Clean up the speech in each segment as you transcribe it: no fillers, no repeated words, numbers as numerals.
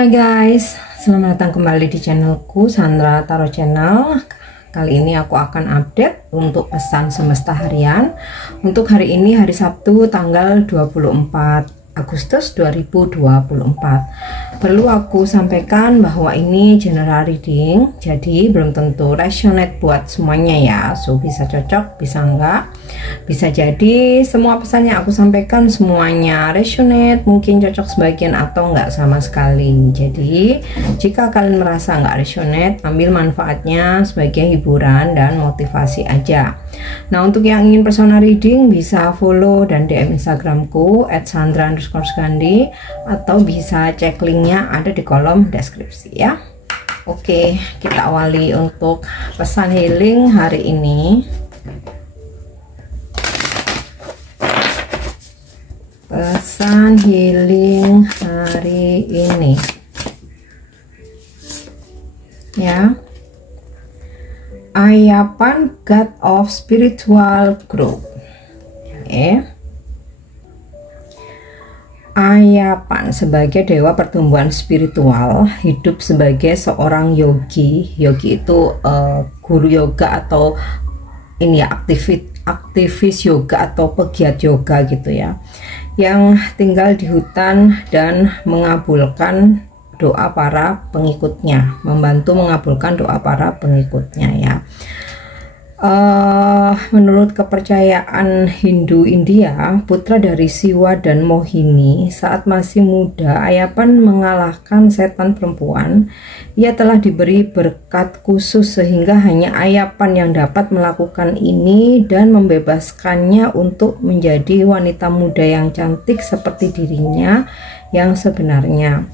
Hai guys, selamat datang kembali di channelku Sandra Tarot Channel. Kali ini aku akan update untuk pesan semesta harian untuk hari ini, hari Sabtu tanggal 24 Agustus 2024. Perlu aku sampaikan bahwa ini general reading, jadi belum tentu resonate buat semuanya ya. So bisa cocok, bisa enggak. Bisa jadi semua pesan yang aku sampaikan semuanya resonate, mungkin cocok sebagian atau enggak sama sekali. Jadi jika kalian merasa enggak resonate, ambil manfaatnya sebagai hiburan dan motivasi aja. Nah, untuk yang ingin personal reading bisa follow dan DM Instagramku @sandra_skandi atau bisa cek linknya ada di kolom deskripsi ya. Oke, kita awali untuk pesan healing hari ini. Pesan healing hari ini ya, Ayapan God of Spiritual Growth. Ayapan sebagai dewa pertumbuhan spiritual, hidup sebagai seorang yogi. Yogi itu guru yoga atau ini ya, aktivis yoga atau pegiat yoga gitu ya, yang tinggal di hutan dan mengabulkan doa para pengikutnya, membantu mengabulkan doa para pengikutnya ya. Menurut kepercayaan Hindu India, putra dari Siwa dan Mohini, saat masih muda Ayapan mengalahkan setan perempuan. Ia telah diberi berkat khusus sehingga hanya Ayapan yang dapat melakukan ini dan membebaskannya untuk menjadi wanita muda yang cantik seperti dirinya yang sebenarnya.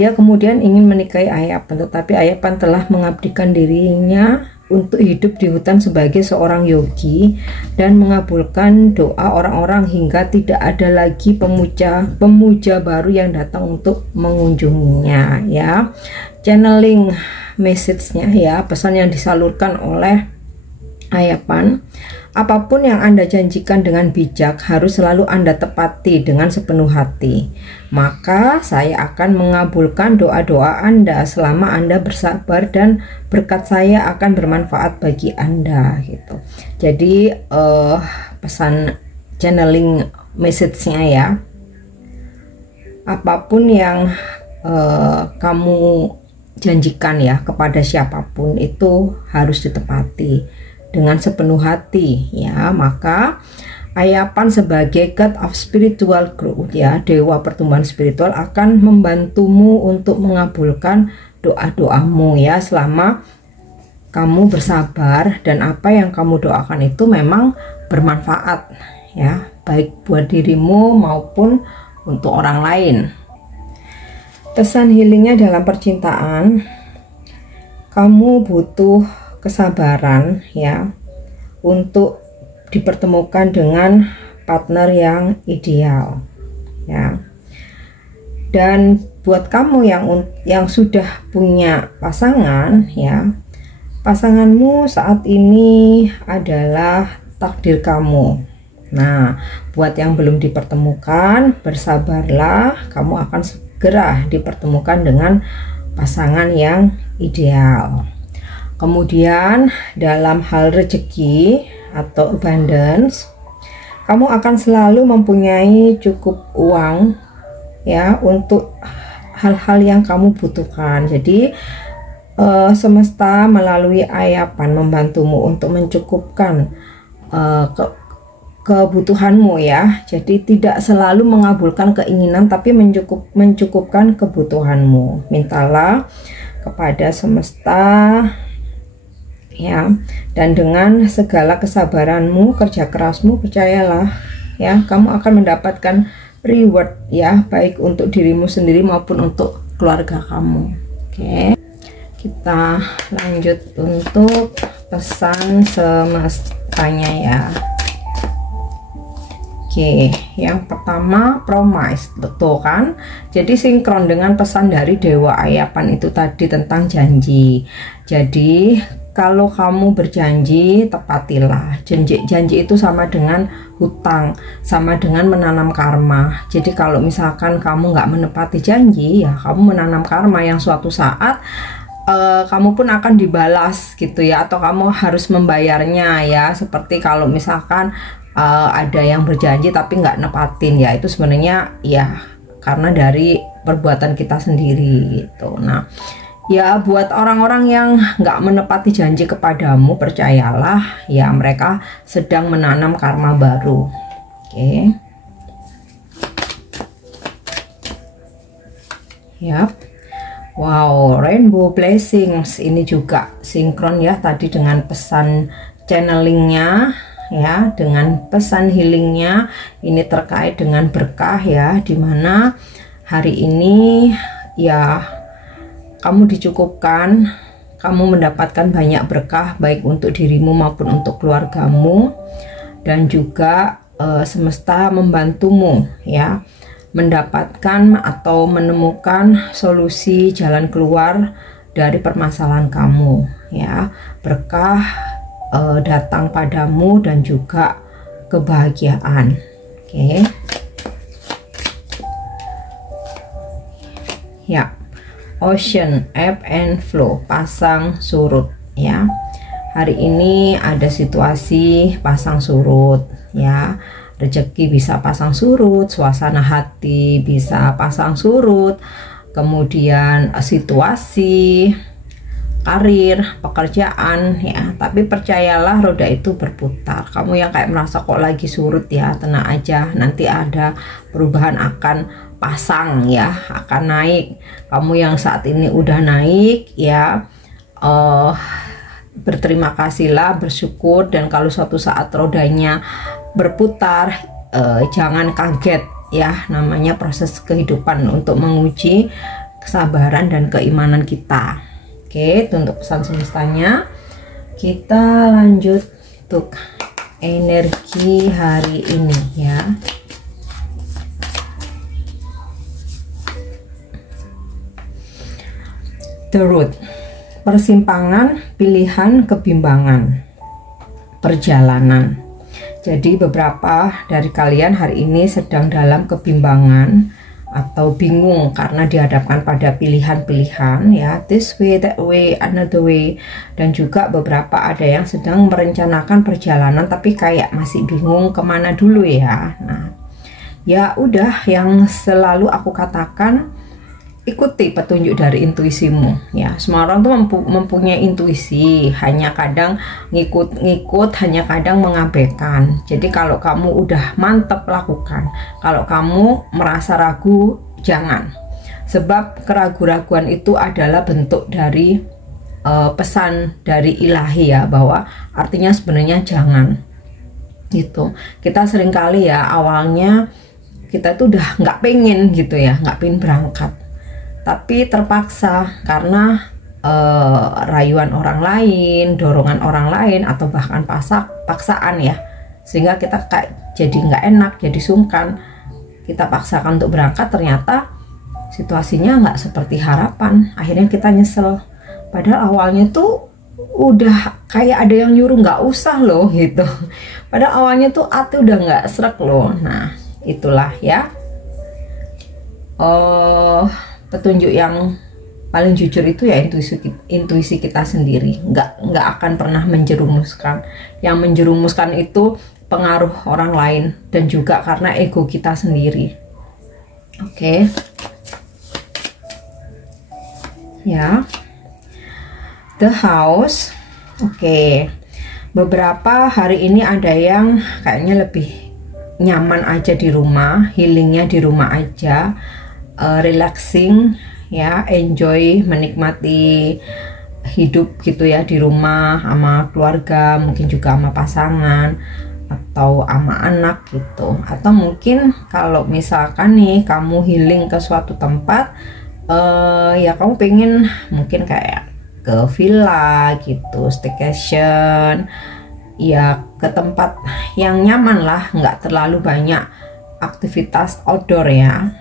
Dia kemudian ingin menikahi Ayapan, tetapi Ayapan telah mengabdikan dirinya untuk hidup di hutan sebagai seorang yogi dan mengabulkan doa orang-orang hingga tidak ada lagi pemuja baru yang datang untuk mengunjunginya ya. Channeling message-nya ya, pesan yang disalurkan oleh Ayapan. Apapun yang Anda janjikan dengan bijak harus selalu Anda tepati dengan sepenuh hati. Maka saya akan mengabulkan doa-doa Anda selama Anda bersabar dan berkat saya akan bermanfaat bagi Anda gitu. Jadi pesan channeling message-nya ya. Apapun yang kamu janjikan ya kepada siapapun itu harus ditepati dengan sepenuh hati ya. Maka Ayapan sebagai God of Spiritual Growth ya, dewa pertumbuhan spiritual, akan membantumu untuk mengabulkan doa-doamu ya selama kamu bersabar dan apa yang kamu doakan itu memang bermanfaat ya, baik buat dirimu maupun untuk orang lain. Pesan healingnya dalam percintaan, kamu butuh kesabaran ya untuk dipertemukan dengan partner yang ideal ya. Dan buat kamu yang sudah punya pasangan ya, pasanganmu saat ini adalah takdir kamu. Nah, buat yang belum dipertemukan, bersabarlah, kamu akan segera dipertemukan dengan pasangan yang ideal. Kemudian dalam hal rezeki atau abundance, kamu akan selalu mempunyai cukup uang ya untuk hal-hal yang kamu butuhkan. Jadi semesta melalui Ayapan membantumu untuk mencukupkan kebutuhanmu ya. Jadi tidak selalu mengabulkan keinginan tapi mencukupkan kebutuhanmu. Mintalah kepada semesta ya, dan dengan segala kesabaranmu, kerja kerasmu, percayalah ya, kamu akan mendapatkan reward ya, baik untuk dirimu sendiri maupun untuk keluarga kamu. Oke, kita lanjut untuk pesan semestanya ya. Oke, yang pertama promise, betul kan? Jadi sinkron dengan pesan dari Dewa Ayapan itu tadi tentang janji. Jadi kalau kamu berjanji, tepatilah. Janji itu sama dengan hutang, sama dengan menanam karma. Jadi kalau misalkan kamu nggak menepati janji, ya kamu menanam karma yang suatu saat kamu pun akan dibalas gitu ya, atau kamu harus membayarnya ya. Seperti kalau misalkan ada yang berjanji tapi nggak nepatin, ya itu sebenarnya ya karena dari perbuatan kita sendiri gitu. Nah ya, buat orang-orang yang nggak menepati janji kepadamu, percayalah ya mereka sedang menanam karma baru. Oke. Yap. Wow, rainbow blessings ini juga sinkron ya tadi dengan pesan channelingnya ya, dengan pesan healingnya. Ini terkait dengan berkah ya, dimana hari ini ya kamu dicukupkan, kamu mendapatkan banyak berkah baik untuk dirimu maupun untuk keluargamu, dan juga semesta membantumu ya mendapatkan atau menemukan solusi jalan keluar dari permasalahan kamu ya. Berkah datang padamu dan juga kebahagiaan. Oke. Ya. Ocean, ebb and flow, pasang surut ya. Hari ini ada situasi pasang surut ya. Rezeki bisa pasang surut, suasana hati bisa pasang surut, kemudian situasi karir, pekerjaan ya. Tapi percayalah, roda itu berputar. Kamu yang kayak merasa kok lagi surut ya, tenang aja, nanti ada perubahan, akan pasang ya, akan naik. Kamu yang saat ini udah naik ya, berterima kasihlah, bersyukur. Dan kalau suatu saat rodanya berputar, jangan kaget ya, namanya proses kehidupan untuk menguji kesabaran dan keimanan kita. Oke, itu untuk pesan semestanya. Kita lanjut untuk energi hari ini ya. The road, persimpangan, pilihan, kebimbangan, perjalanan. Jadi beberapa dari kalian hari ini sedang dalam kebimbangan atau bingung karena dihadapkan pada pilihan-pilihan ya, this way, that way, another way. Dan juga beberapa ada yang sedang merencanakan perjalanan tapi kayak masih bingung kemana dulu ya. Nah ya udah, yang selalu aku katakan, ikuti petunjuk dari intuisimu ya. Semua orang tuh mempunyai intuisi, hanya kadang ngikut-ngikut, hanya kadang mengabaikan. Jadi kalau kamu udah mantep, lakukan. Kalau kamu merasa ragu, jangan. Sebab keraguan-raguan itu adalah bentuk dari pesan dari ilahi ya, bahwa artinya sebenarnya jangan gitu. Kita seringkali ya awalnya kita tuh udah nggak pengen gitu ya, nggak pengen berangkat, tapi terpaksa karena rayuan orang lain, dorongan orang lain, atau bahkan paksaan ya, sehingga kita kayak jadi nggak enak, jadi sungkan. Kita paksakan untuk berangkat, ternyata situasinya nggak seperti harapan, akhirnya kita nyesel. Padahal awalnya tuh udah kayak ada yang nyuruh nggak usah loh gitu. Padahal awalnya tuh hati udah nggak srek loh. Nah itulah ya, petunjuk yang paling jujur itu ya intuisi kita sendiri. Nggak akan pernah menjerumuskan. Yang menjerumuskan itu pengaruh orang lain dan juga karena ego kita sendiri. Oke. Ya. The house. Oke. Beberapa hari ini ada yang kayaknya lebih nyaman aja di rumah, healingnya di rumah aja, relaxing ya, enjoy, menikmati hidup gitu ya di rumah sama keluarga, mungkin juga sama pasangan atau sama anak gitu. Atau mungkin kalau misalkan nih kamu healing ke suatu tempat, ya kamu pengen mungkin kayak ke villa gitu, staycation ya, ke tempat yang nyaman lah, nggak terlalu banyak aktivitas outdoor ya.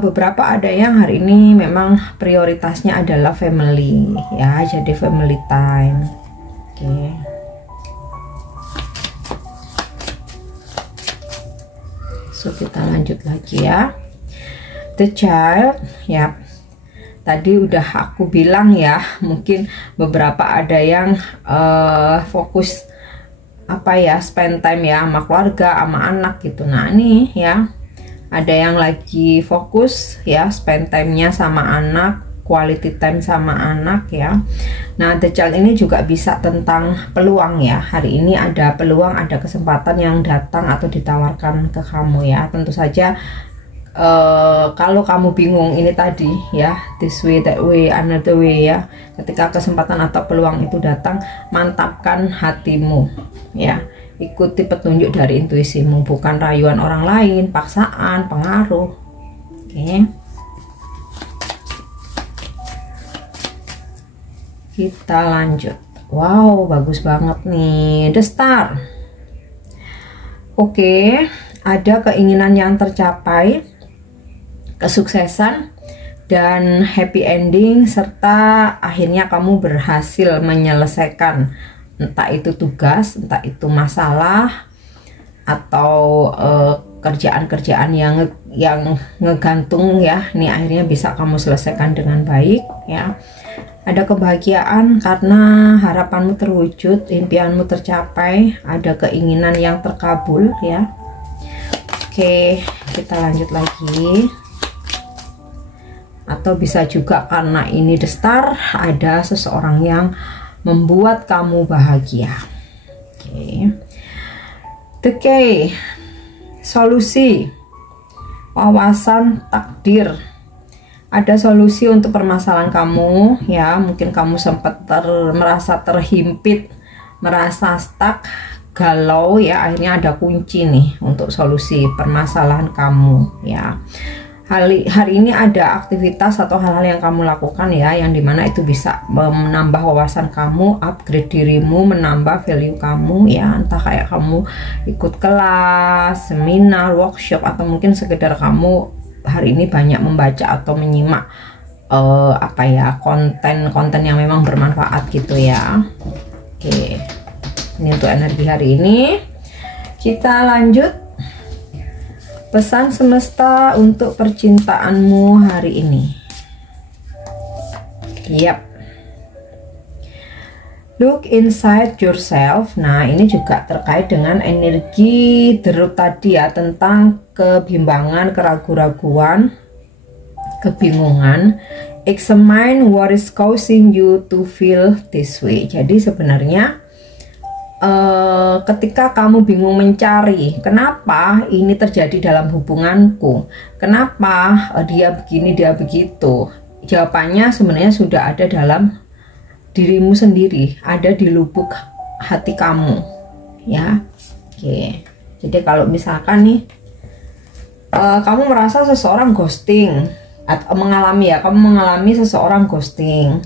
beberapa ada yang hari ini memang prioritasnya adalah family ya, jadi family time. Oke. So kita lanjut lagi ya. The child ya. Tadi udah aku bilang ya, mungkin beberapa ada yang fokus apa ya, spend time ya sama keluarga, sama anak gitu. Nah ini ya, ada yang lagi fokus ya, spend time-nya sama anak, quality time sama anak ya. Nah the child ini juga bisa tentang peluang ya. Hari ini ada peluang, ada kesempatan yang datang atau ditawarkan ke kamu ya. Tentu saja kalau kamu bingung ini tadi ya, this way, that way, another way ya, ketika kesempatan atau peluang itu datang, mantapkan hatimu ya, ikuti petunjuk dari intuisimu, bukan rayuan orang lain, paksaan, pengaruh. Oke. Kita lanjut. Wow, bagus banget nih, The Star. Oke, ada keinginan yang tercapai, kesuksesan dan happy ending, serta akhirnya kamu berhasil menyelesaikan entah itu tugas, entah itu masalah, atau kerjaan-kerjaan yang ngegantung ya. Ini akhirnya bisa kamu selesaikan dengan baik ya. Ada kebahagiaan karena harapanmu terwujud, impianmu tercapai, ada keinginan yang terkabul ya. Oke, kita lanjut lagi. Atau bisa juga karena ini The Star, ada seseorang yang membuat kamu bahagia. Oke. The Key, solusi, wawasan takdir. Ada solusi untuk permasalahan kamu ya. Mungkin kamu sempat merasa terhimpit, merasa stuck, galau ya. Akhirnya ada kunci nih untuk solusi permasalahan kamu ya. Hari ini ada aktivitas atau hal-hal yang kamu lakukan ya, yang dimana itu bisa menambah wawasan kamu, upgrade dirimu, menambah value kamu ya. Entah kayak kamu ikut kelas, seminar, workshop, atau mungkin sekedar kamu hari ini banyak membaca atau menyimak apa ya, konten-konten yang memang bermanfaat gitu ya. Oke, ini untuk energi hari ini. Kita lanjut. Pesan semesta untuk percintaanmu hari ini. Yap. Look inside yourself. Nah, ini juga terkait dengan energi derut tadi ya, tentang kebimbangan, keraguan-raguan, kebingungan. Examine what is causing you to feel this way. Jadi sebenarnya ketika kamu bingung mencari kenapa ini terjadi dalam hubunganku, kenapa dia begini, dia begitu, jawabannya sebenarnya sudah ada dalam dirimu sendiri, ada di lubuk hati kamu ya. Oke, jadi kalau misalkan nih kamu merasa seseorang ghosting atau kamu mengalami seseorang ghosting,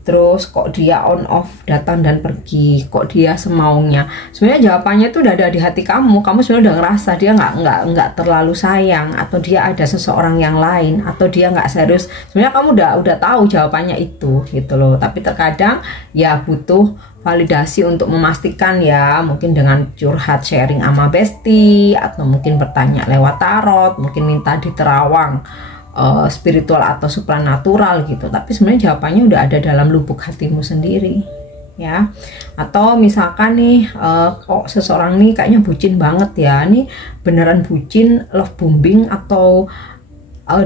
terus kok dia on off, datang dan pergi, kok dia semaunya, sebenarnya jawabannya itu udah ada di hati kamu. Kamu sebenarnya udah ngerasa dia nggak terlalu sayang, atau dia ada seseorang yang lain, atau dia nggak serius. Sebenarnya kamu udah tahu jawabannya itu gitu loh. Tapi terkadang ya butuh validasi untuk memastikan ya, mungkin dengan curhat, sharing sama bestie, atau mungkin bertanya lewat tarot, mungkin minta diterawang spiritual atau supranatural gitu. Tapi sebenarnya jawabannya udah ada dalam lubuk hatimu sendiri ya. Atau misalkan nih kok seseorang nih kayaknya bucin banget ya, nih beneran bucin, love bombing, atau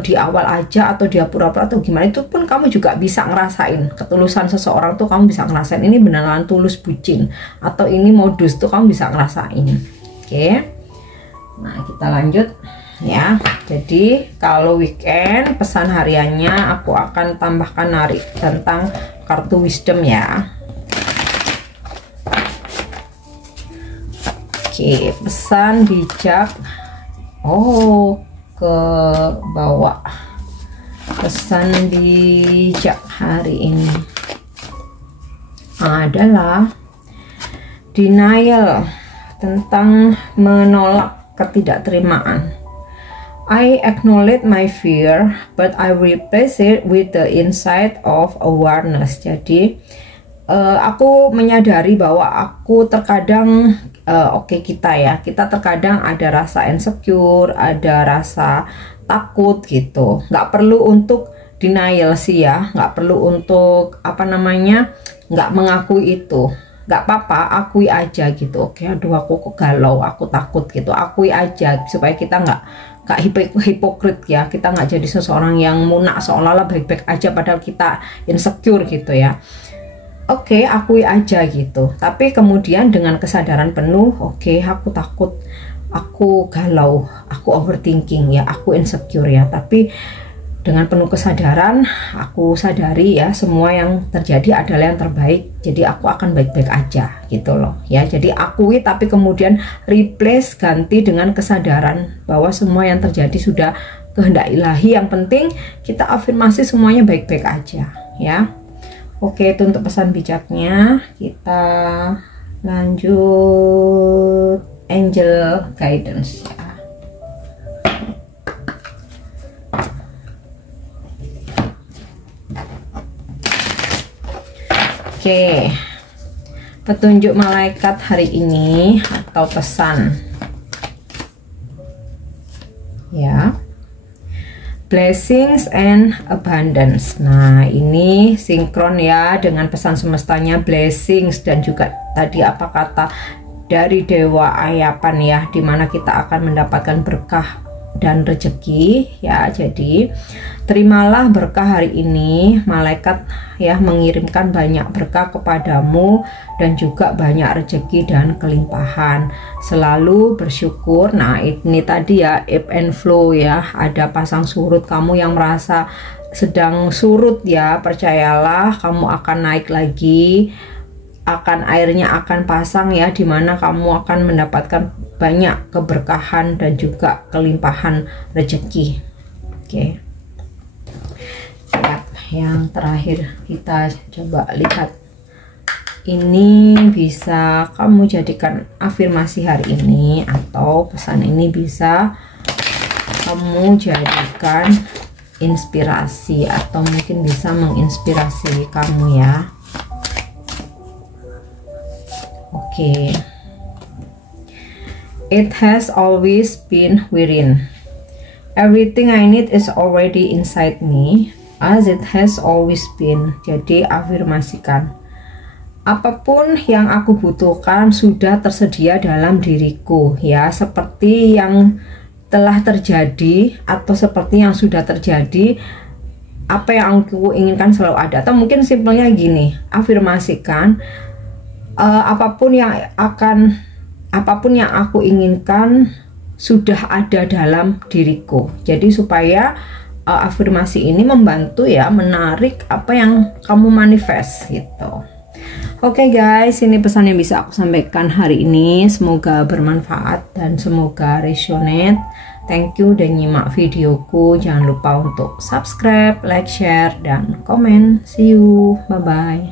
di awal aja, atau dia pura-pura atau gimana, itu pun kamu juga bisa ngerasain ketulusan seseorang tuh. Kamu bisa ngerasain ini beneran tulus bucin atau ini modus tuh, kamu bisa ngerasain. Oke, nah kita lanjut ya. Jadi kalau weekend pesan hariannya aku akan tambahkan narik tentang kartu wisdom ya. Oke, pesan bijak. Oh, ke bawah. Pesan bijak hari ini adalah denial, tentang menolak ketidakterimaan. I acknowledge my fear, but I replace it with the insight of awareness. Jadi aku menyadari bahwa aku terkadang kita terkadang ada rasa insecure, ada rasa takut gitu. Nggak perlu untuk denial sih ya, nggak perlu untuk nggak mengakui itu. Nggak apa-apa, akui aja gitu. Oke, aduh aku kok galau, aku takut gitu. Akui aja supaya kita nggak hipokrit ya, kita nggak jadi seseorang yang munak seolah-olah baik-baik aja padahal kita insecure gitu ya. Oke, akui aja gitu, tapi kemudian dengan kesadaran penuh, oke, aku takut, aku galau, aku overthinking ya, aku insecure ya, tapi dengan penuh kesadaran aku sadari ya semua yang terjadi adalah yang terbaik, jadi aku akan baik-baik aja gitu loh ya. Jadi akui tapi kemudian replace, ganti dengan kesadaran bahwa semua yang terjadi sudah kehendak ilahi. Yang penting kita afirmasi semuanya baik-baik aja ya. Oke, itu untuk pesan bijaknya. Kita lanjut angel guidance ya. Oke, petunjuk malaikat hari ini atau pesan ya, blessings and abundance. Nah, ini sinkron ya dengan pesan semestanya, blessings, dan juga tadi apa kata dari Dewa Ayapan ya, dimana kita akan mendapatkan berkah dan rezeki ya. Jadi terimalah berkah hari ini, malaikat ya mengirimkan banyak berkah kepadamu dan juga banyak rezeki dan kelimpahan. Selalu bersyukur. Nah, ini tadi ya, ebb and flow ya, ada pasang surut. Kamu yang merasa sedang surut ya, percayalah kamu akan naik lagi, airnya akan pasang ya, dimana kamu akan mendapatkan banyak keberkahan dan juga kelimpahan rezeki. Oke. Yang terakhir kita coba lihat, ini bisa kamu jadikan afirmasi hari ini, atau pesan ini bisa kamu jadikan inspirasi atau mungkin bisa menginspirasi kamu ya. Oke. It has always been within. Everything I need is already inside me, as it has always been. Jadi afirmasikan, apapun yang aku butuhkan sudah tersedia dalam diriku ya, seperti yang telah terjadi atau seperti yang sudah terjadi. Apa yang aku inginkan selalu ada. Atau mungkin simpelnya gini, afirmasikan, apapun yang aku inginkan sudah ada dalam diriku. Jadi supaya afirmasi ini membantu ya, menarik apa yang kamu manifest gitu. Oke guys, ini pesan yang bisa aku sampaikan hari ini. Semoga bermanfaat dan semoga resonate. Thank you udah nyimak videoku. Jangan lupa untuk subscribe, like, share, dan komen. See you, bye bye.